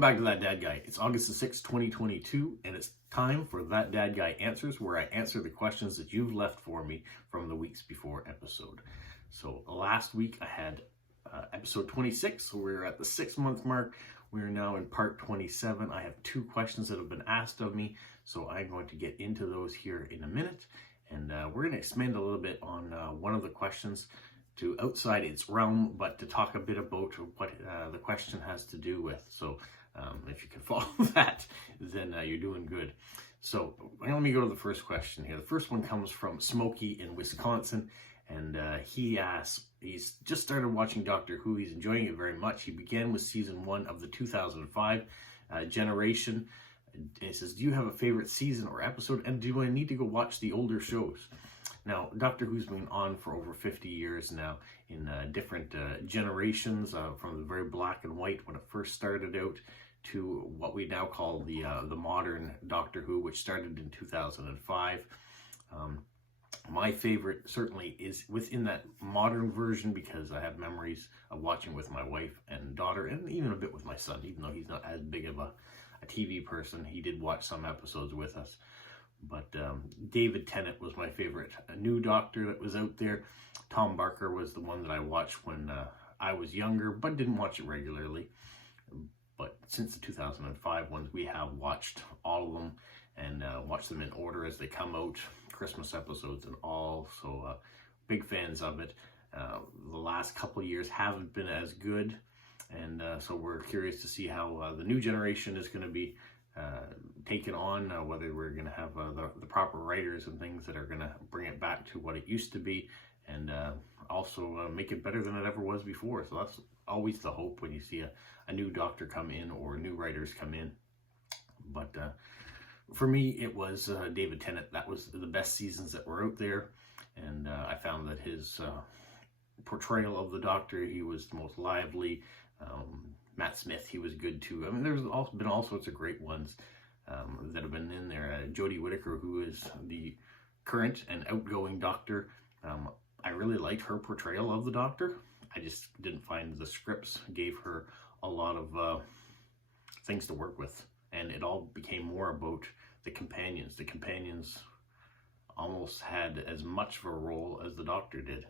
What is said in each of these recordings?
Welcome back to That Dad Guy. It's August the 6th, 2022, and it's time for That Dad Guy Answers, where I answer the questions that you've left for me from the weeks before episode. So last week I had episode 26, so we're at the 6-month mark. We're now in part 27. I have 2 questions that have been asked of me, so I'm going to get into those here in a minute. And we're going to expand a little bit on one of the questions to outside its realm, but to talk a bit about what the question has to do with. So if you can follow that, then you're doing good. So let me go to the first question here. The first one comes from Smokey in Wisconsin, and he asks, he's just started watching Doctor Who. He's enjoying it very much. He began with season 1 of the 2005 generation. And he says, do you have a favorite season or episode, and do I need to go watch the older shows? Now, Doctor Who's been on for over 50 years now in different generations, from the very black and white when it first started out to what we now call the modern Doctor Who, which started in 2005. My favorite certainly is within that modern version, because I have memories of watching with my wife and daughter, and even a bit with my son. Even though he's not as big of a TV person, he did watch some episodes with us. But David Tennant was my favorite new Doctor that was out there. Tom Barker was the one that I watched when I was younger, but didn't watch it regularly. But since the 2005 ones, we have watched all of them and watched them in order as they come out, Christmas episodes and all. So big fans of it. The last couple of years haven't been as good, and so we're curious to see how the new generation is going to be taken on, whether we're going to have the proper writers and things that are going to bring it back to what it used to be, and also make it better than it ever was before. So that's always the hope when you see a new Doctor come in or new writers come in. But for me, it was David Tennant. That was the best seasons that were out there, and I found that his portrayal of the Doctor, he was the most lively. Matt Smith, he was good too. I mean, there's also been all sorts of great ones that have been in there. Jodie Whittaker, who is the current and outgoing Doctor, I really liked her portrayal of the Doctor. I just didn't find the scripts gave her a lot of things to work with, and it all became more about the companions. The companions almost had as much of a role as the Doctor did.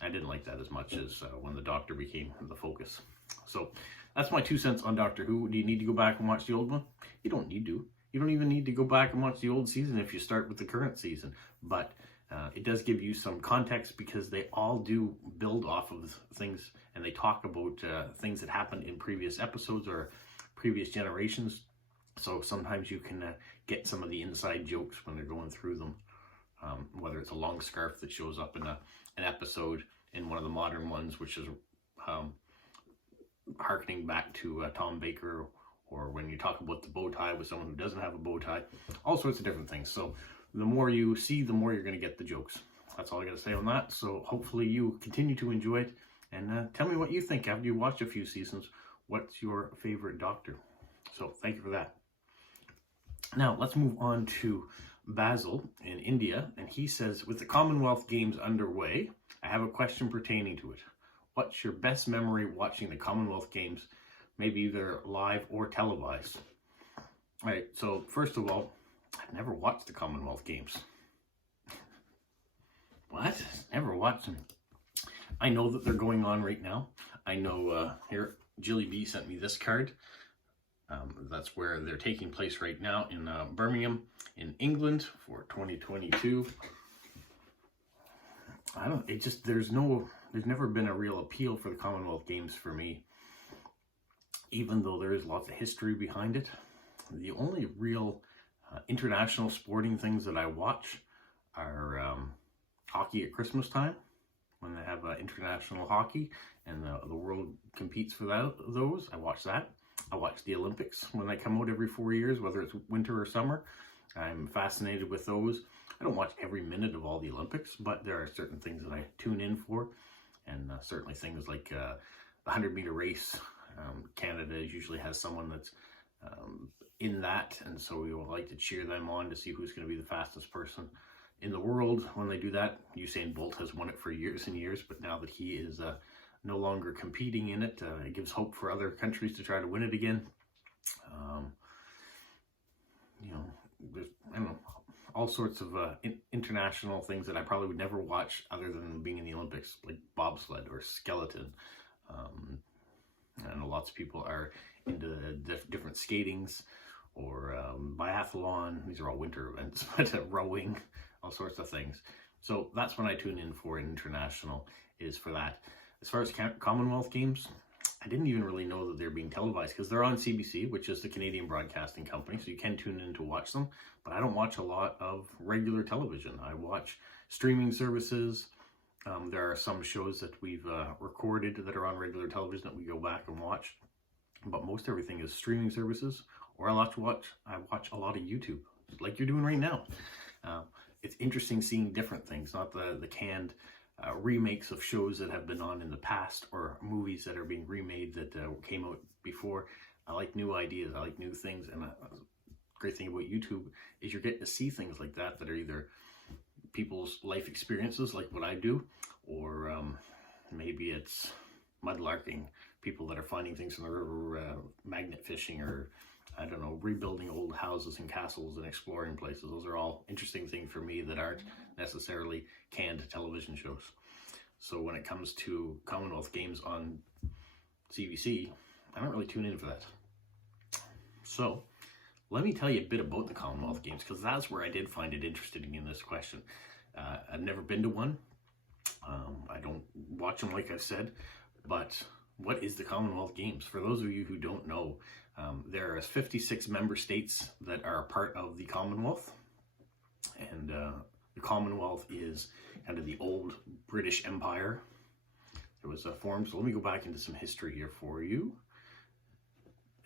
I didn't like that as much as when the Doctor became the focus. So that's my 2 cents on Doctor Who. Do you need to go back and watch the old one? You don't need to. You don't even need to go back and watch the old season if you start with the current season. But it does give you some context, because they all do build off of things, and they talk about things that happened in previous episodes or previous generations. So sometimes you can get some of the inside jokes when they're going through them. Whether it's a long scarf that shows up in an episode in one of the modern ones, which is harkening back to Tom Baker, or when you talk about the bow tie with someone who doesn't have a bow tie, all sorts of different things. So the more you see, the more you're going to get the jokes. That's all I got to say on that. So hopefully you continue to enjoy it, and tell me what you think after you watch a few seasons. What's your favorite Doctor? So thank you for that. Now let's move on to Basil in India, and he says, with the Commonwealth Games underway, I have a question pertaining to it. What's your best memory watching the Commonwealth Games, maybe either live or televised? All right, so first of all, I've never watched the Commonwealth Games. What? Never watched them. I know that they're going on right now. I know here, Jilly B sent me this card. That's where they're taking place right now in Birmingham, in England, for 2022. There's never been a real appeal for the Commonwealth Games for me, even though there is lots of history behind it. The only real international sporting things that I watch are hockey at Christmas time, when they have international hockey and the world competes for those. I watch that. I watch the Olympics when they come out every 4 years, whether it's winter or summer. I'm fascinated with those. I don't watch every minute of all the Olympics, but there are certain things that I tune in for, and certainly things like the 100-meter race. Canada usually has someone that's in that, and so we will like to cheer them on to see who's going to be the fastest person in the world when they do that. Usain Bolt has won it for years and years, but now that he is no longer competing in it, it gives hope for other countries to try to win it again. You know, there's, I don't know, all sorts of international things that I probably would never watch other than being in the Olympics, like bobsled or skeleton. I know lots of people are into different skatings or biathlon. These are all winter events, but rowing, all sorts of things. So that's when I tune in for international, is for that. As far as Commonwealth Games, I didn't even really know that they're being televised because they're on CBC, which is the Canadian Broadcasting Company, so you can tune in to watch them. But I don't watch a lot of regular television. I watch streaming services. There are some shows that we've recorded that are on regular television that we go back and watch. But most everything is streaming services, or I watch a lot of YouTube, like you're doing right now. It's interesting seeing different things, not the canned remakes of shows that have been on in the past, or movies that are being remade that came out before. I like new ideas, I like new things, and the great thing about YouTube is you're getting to see things like that are either people's life experiences, like what I do, or maybe it's mudlarking, people that are finding things in the river, magnet fishing, or I don't know, rebuilding old houses and castles and exploring places. Those are all interesting things for me that aren't necessarily canned television shows. So when it comes to Commonwealth Games on CBC, I don't really tune in for that. So let me tell you a bit about the Commonwealth Games, because that's where I did find it interesting in this question. I've never been to one. I don't watch them, like I've said, but what is the Commonwealth Games? For those of you who don't know, there are 56 member states that are a part of the Commonwealth, and the Commonwealth is kind of the old British Empire. There was a form, so let me go back into some history here for you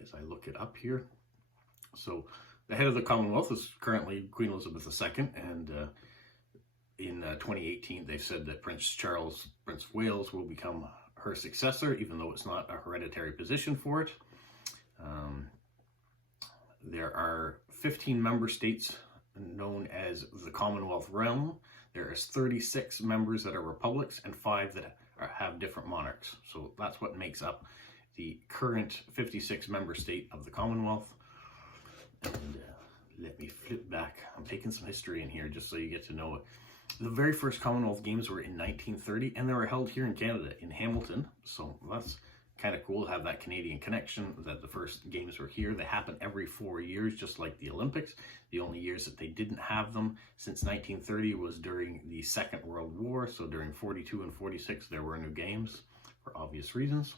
as I look it up here. So the head of the Commonwealth is currently Queen Elizabeth II, and in 2018 they said that Prince Charles, Prince of Wales, will become her successor, even though it's not a hereditary position for it. There are 15 member states known as the Commonwealth realm. There is 36 members that are republics and 5 that have different monarchs. So that's what makes up the current 56 member state of the Commonwealth. And let me flip back. I'm taking some history in here just so you get to know it. The very first Commonwealth Games were in 1930, and they were held here in Canada, in Hamilton. So that's kind of cool to have that Canadian connection, that the first games were here. They happen every 4 years, just like the Olympics. The only years that they didn't have them since 1930 was during the Second World War. So during 42 and 46, there were no games for obvious reasons.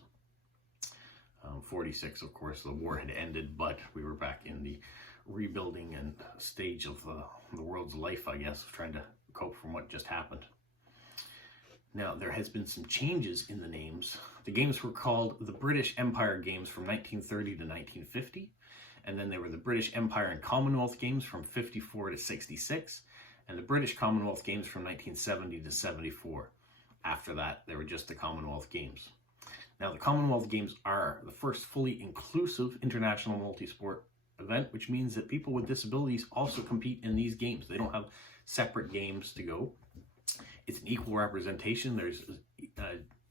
46, of course, the war had ended, but we were back in the rebuilding and stage of the world's life, I guess, trying to cope from what just happened. Now, there has been some changes in the names. The games were called the British Empire Games from 1930 to 1950, and then they were the British Empire and Commonwealth Games from 54 to 66, and the British Commonwealth Games from 1970 to 74. After that, they were just the Commonwealth Games. Now, the Commonwealth Games are the first fully inclusive international multi-sport event, which means that people with disabilities also compete in these games. They don't have separate games to go. It's an equal representation. There's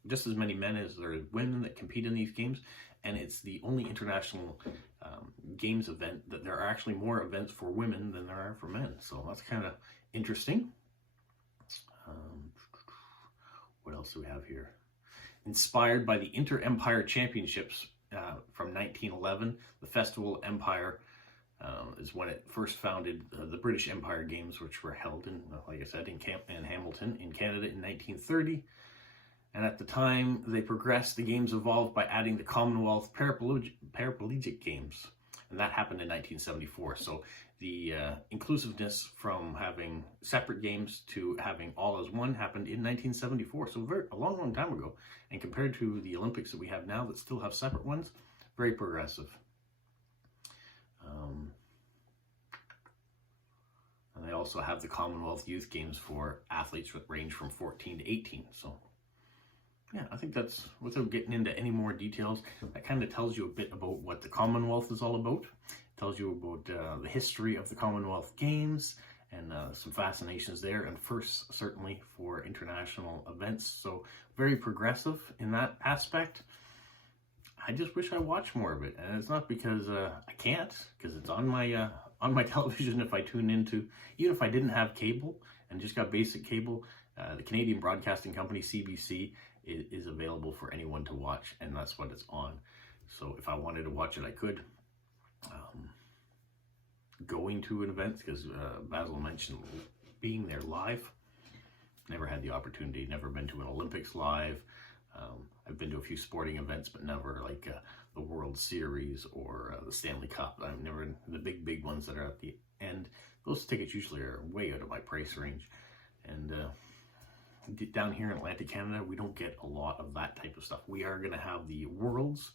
just as many men as there are women that compete in these games, and it's the only international games event that there are actually more events for women than there are for men. So that's kind of interesting. What else do we have here? Inspired by the Inter-Empire Championships from 1911, the Festival Empire is when it first founded the British Empire Games, which were held in, like I said, in Hamilton, in Canada in 1930. And at the time they progressed, the games evolved by adding the Commonwealth Paraplegic Games, and that happened in 1974. So the inclusiveness from having separate games to having all as one happened in 1974, so a long time ago. And compared to the Olympics that we have now that still have separate ones, very progressive. And they also have the Commonwealth Youth Games for athletes that range from 14 to 18. So yeah, I think that's, without getting into any more details, that kind of tells you a bit about what the Commonwealth is all about. It tells you about the history of the Commonwealth Games and some fascinations there, and first certainly for international events. So very progressive in that aspect. I just wish I watched more of it. And it's not because I can't, because it's on my television if I tune into, even if I didn't have cable and just got basic cable, the Canadian Broadcasting Company, CBC, is available for anyone to watch, and that's what it's on. So if I wanted to watch it, I could. Going to an event, because Basil mentioned being there live. Never had the opportunity, never been to an Olympics live. I've been to a few sporting events, but never like the World Series or the Stanley Cup. I've never, the big ones that are at the end. Those tickets usually are way out of my price range. And down here in Atlantic Canada, we don't get a lot of that type of stuff. We are going to have the Worlds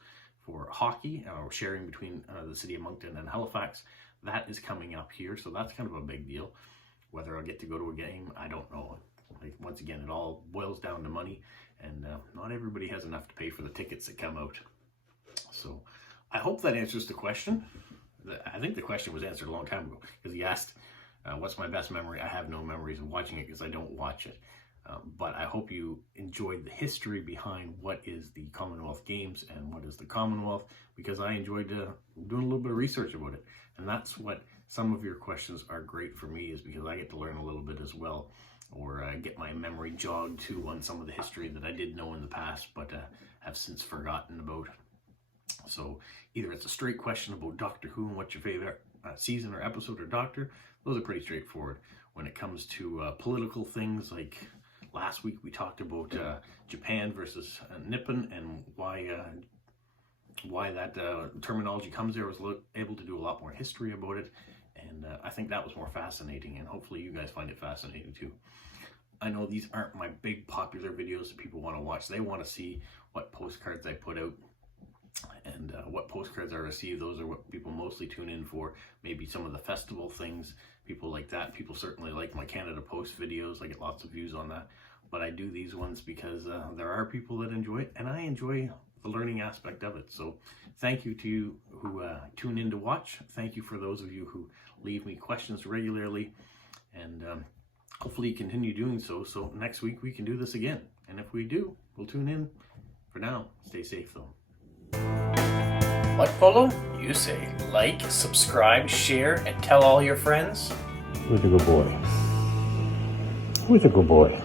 for hockey, sharing between the city of Moncton and Halifax. That is coming up here, so that's kind of a big deal. Whether I'll get to go to a game, I don't know. Like, once again, it all boils down to money, and not everybody has enough to pay for the tickets that come out. So I hope that answers the question. I think the question was answered a long time ago, because he asked, what's my best memory? I have no memories of watching it because I don't watch it. But I hope you enjoyed the history behind what is the Commonwealth Games and what is the Commonwealth, because I enjoyed doing a little bit of research about it. And that's what some of your questions are great for me, is because I get to learn a little bit as well, or get my memory jogged too on some of the history that I did know in the past, but have since forgotten about. So either it's a straight question about Doctor Who and what's your favorite season or episode or Doctor. Those are pretty straightforward. When it comes to political things, like last week we talked about Japan versus Nippon, and why that terminology comes there. I was able to do a lot more history about it, and I think that was more fascinating, and hopefully you guys find it fascinating too. I know these aren't my big popular videos that people want to watch. They want to see what postcards I put out and what postcards I receive. Those are what people mostly tune in for. Maybe some of the festival things, people like that. People certainly like my Canada Post videos. I get lots of views on that. But I do these ones because there are people that enjoy it, and I enjoy the learning aspect of it. So thank you to you who tune in to watch. Thank you for those of you who leave me questions regularly, and hopefully you continue doing so. So next week we can do this again. And if we do, we'll tune in. For now, stay safe though. What, Polo? You say like, subscribe, share, and tell all your friends? Who's a good boy? Who's a good boy?